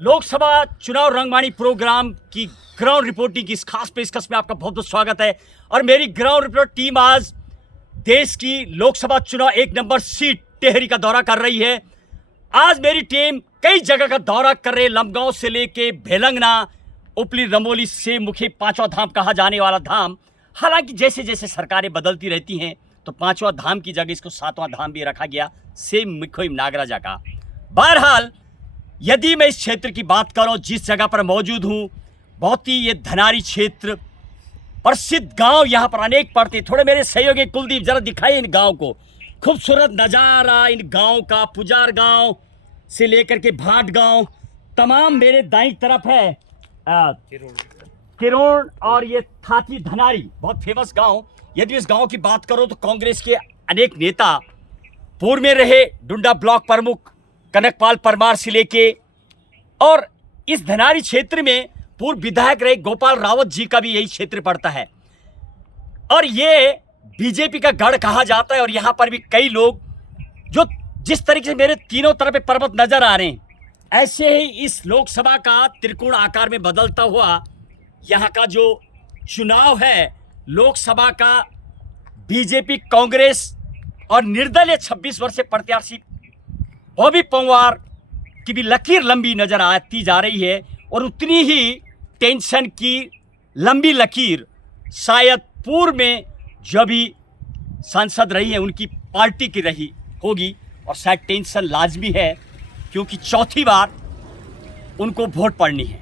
लोकसभा चुनाव रंगमाणी प्रोग्राम की ground reporting की इस खास पेशकश में आपका बहुत बहुत स्वागत है। और मेरी ग्राउंड रिपोर्ट टीम आज देश की लोकसभा चुनाव 1 नंबर सीट टेहरी का दौरा कर रही है। आज मेरी टीम कई जगह का दौरा कर रही है, लमगांव से लेके भेलंगना, उपली, रमोली से मुखी पांचवा धाम कहा जाने वाला धाम। हालांकि जैसे जैसे सरकारें बदलती रहती हैं तो पांचवा धाम की जगह इसको सातवां धाम भी रखा गया, सेम मुखोई नागराजा का। बहरहाल यदि मैं इस क्षेत्र की बात करूं, जिस जगह पर मौजूद हूं, बहुत ही ये धनारी क्षेत्र, प्रसिद्ध गांव यहाँ पर अनेक पड़ते। थोड़े मेरे सहयोगी कुलदीप जरा दिखाइए इन गांव को। खूबसूरत नज़ारा इन गांव का, पुजार गांव से लेकर के भाट गांव तमाम मेरे दाईं तरफ है किरोड़ और ये थाती धनारी, बहुत फेमस गांव। यदि इस गांव की बात करो तो कांग्रेस के अनेक नेता पूर्व में रहे, डुंडा ब्लॉक प्रमुख कनकपाल परमार से लेके, और इस धनारी क्षेत्र में पूर्व विधायक रहे गोपाल रावत जी का भी यही क्षेत्र पड़ता है। और ये बीजेपी का गढ़ कहा जाता है। और यहाँ पर भी कई लोग, जो जिस तरीके से मेरे तीनों तरफ पर्वत नजर आ रहे हैं, ऐसे ही इस लोकसभा का त्रिकोण आकार में बदलता हुआ यहाँ का जो चुनाव है लोकसभा का, बीजेपी, कांग्रेस और निर्दलीय 26 वर्षीय प्रत्याशी बॉबी पंवार की भी लकीर लंबी नजर आती जा रही है। और उतनी ही टेंशन की लंबी लकीर शायद पूर्व में जो भी सांसद रही है उनकी पार्टी की रही होगी। और शायद टेंशन लाजमी है क्योंकि चौथी बार उनको वोट पड़नी है।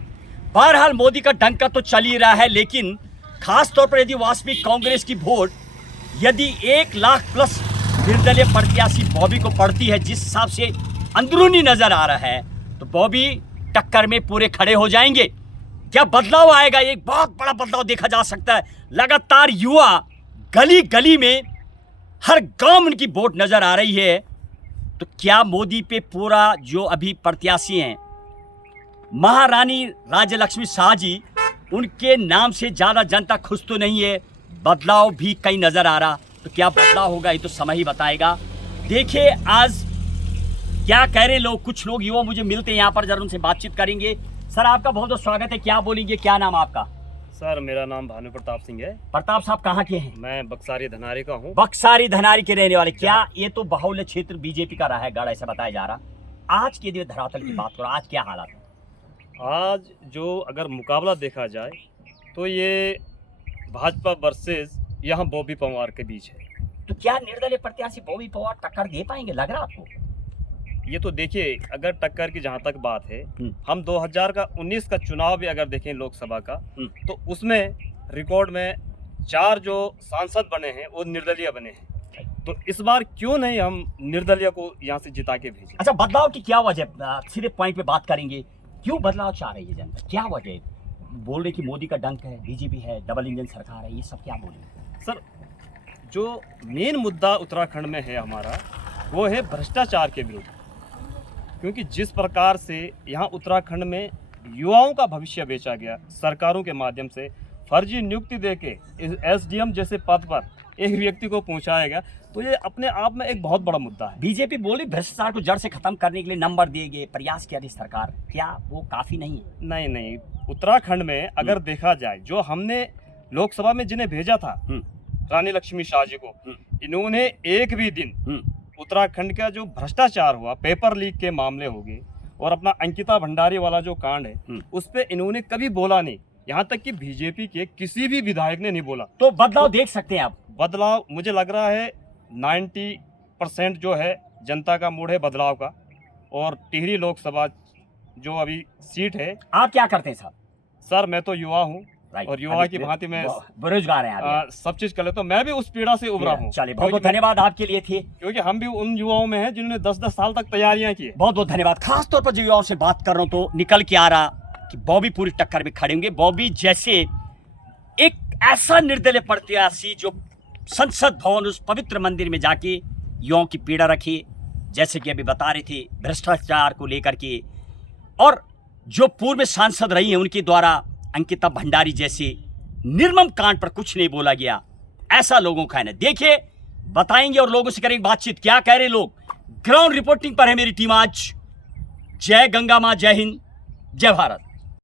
बहरहाल मोदी का डंका तो चल ही रहा है, लेकिन खास तौर पर यदि वास्तविक कांग्रेस की वोट यदि 1 लाख प्लस निर्दलीय प्रत्याशी बॉबी को पड़ती है, जिस हिसाब से अंदरूनी नजर आ रहा है, तो बॉबी टक्कर में पूरे खड़े हो जाएंगे। क्या बदलाव आएगा? एक बहुत बड़ा बदलाव देखा जा सकता है। लगातार युवा गली गली में, हर गांव में उनकी वोट नजर आ रही है। तो क्या मोदी पे पूरा जो अभी प्रत्याशी हैं, महारानी राज्यलक्ष्मी शाह जी, उनके नाम से ज्यादा जनता खुश तो नहीं है। बदलाव भी कहीं नजर आ रहा। तो क्या बदलाव होगा ये तो समय ही बताएगा। देखिए आज क्या कह रहे लोग, कुछ लोग युवा मुझे मिलते हैं यहाँ पर, जरा उनसे बातचीत करेंगे। सर आपका बहुत बहुत स्वागत है, क्या बोलेंगे, क्या नाम आपका? सर मेरा नाम भानु प्रताप सिंह है। प्रताप साहब कहाँ के हैं? मैं बक्सारी धनारी का हूँ। बक्सारी धनारी के रहने वाले। क्या ये तो बाहुल्य क्षेत्र बीजेपी का रहा है गढ़, ऐसा बताया जा रहा। आज के दिन धरातल की बात करो, आज क्या हालात है? आज जो अगर मुकाबला देखा जाए तो ये भाजपा वर्सेस यहाँ बॉबी पंवार के बीच है। तो क्या निर्दलीय प्रत्याशी बॉबी पंवार टक्कर दे पाएंगे, लग रहा आपको? ये तो देखिए, अगर टक्कर की जहाँ तक बात है, हम 2019 का चुनाव भी अगर देखें लोकसभा का, तो उसमें रिकॉर्ड में 4 जो सांसद बने हैं वो निर्दलीय बने हैं। तो इस बार क्यों नहीं हम निर्दलीय को यहाँ से जिता के भेजें? अच्छा, बदलाव की क्या वजह, सीधे पॉइंट पे बात करेंगे। क्यों बदलाव चाह रही है जनता, क्या वजह है? बोल रहे कि मोदी का डंक है, बीजेपी है, डबल इंजन सरकार है, ये सब क्या बोल रहे? सर जो मेन मुद्दा उत्तराखंड में है हमारा, वो है भ्रष्टाचार के विरुद्ध। क्योंकि जिस प्रकार से यहाँ उत्तराखंड में युवाओं का भविष्य बेचा गया, सरकारों के माध्यम से फर्जी नियुक्ति देके एसडीएम जैसे पद पर एक व्यक्ति को पहुँचाया गया, तो ये अपने आप में एक बहुत बड़ा मुद्दा है। बीजेपी बोली भ्रष्टाचार को जड़ से खत्म करने के लिए नंबर दिए गए, प्रयास किया सरकार, क्या वो काफी नहीं है? नहीं, उत्तराखंड में अगर देखा जाए, जो हमने लोकसभा में जिन्हें भेजा था रानी लक्ष्मी शाह जी को, इन्होंने एक भी दिन उत्तराखंड का जो भ्रष्टाचार हुआ, पेपर लीक के मामले हो गए, और अपना अंकिता भंडारी वाला जो कांड है, उस पर इन्होंने कभी बोला नहीं। यहाँ तक कि बीजेपी के किसी भी विधायक ने नहीं बोला। तो बदलाव देख सकते हैं आप? बदलाव मुझे लग रहा है 90% जो है जनता का मूड है बदलाव का। और टिहरी लोकसभा जो अभी सीट है। आप क्या करते हैं साहब? सर मैं तो युवा हूँ, और युवा की भांति में बेरोजगार हैं, सब चीज कर ले, तो मैं भी उस पीड़ा से उभरा हूँ। चलिए, बहुत बहुत धन्यवाद आपके लिए थे, क्योंकि हम भी उन युवाओं में हैं जिन्होंने 10-10 साल तक तैयारियां की। बहुत बहुत धन्यवाद। खास तौर पर जो युवाओं से बात कर रहा हूँ तो निकल के आ रहा कि बॉबी पूरी टक्कर में खड़े होंगे। बॉबी जैसे एक ऐसा निर्दलीय प्रत्याशी जो संसद भवन, उस पवित्र मंदिर में जाके युवाओं की पीड़ा रखी, जैसे कि अभी बता रहे थे भ्रष्टाचार को लेकर के, और जो पूर्व में सांसद रही हैं उनके द्वारा अंकिता भंडारी जैसे निर्मम कांड पर कुछ नहीं बोला गया, ऐसा लोगों का है। देखिए बताएंगे और लोगों से करेंगे बातचीत, क्या कह रहे लोग। ग्राउंड रिपोर्टिंग पर है मेरी टीम आज। जय गंगा मां, जय हिंद, जय भारत।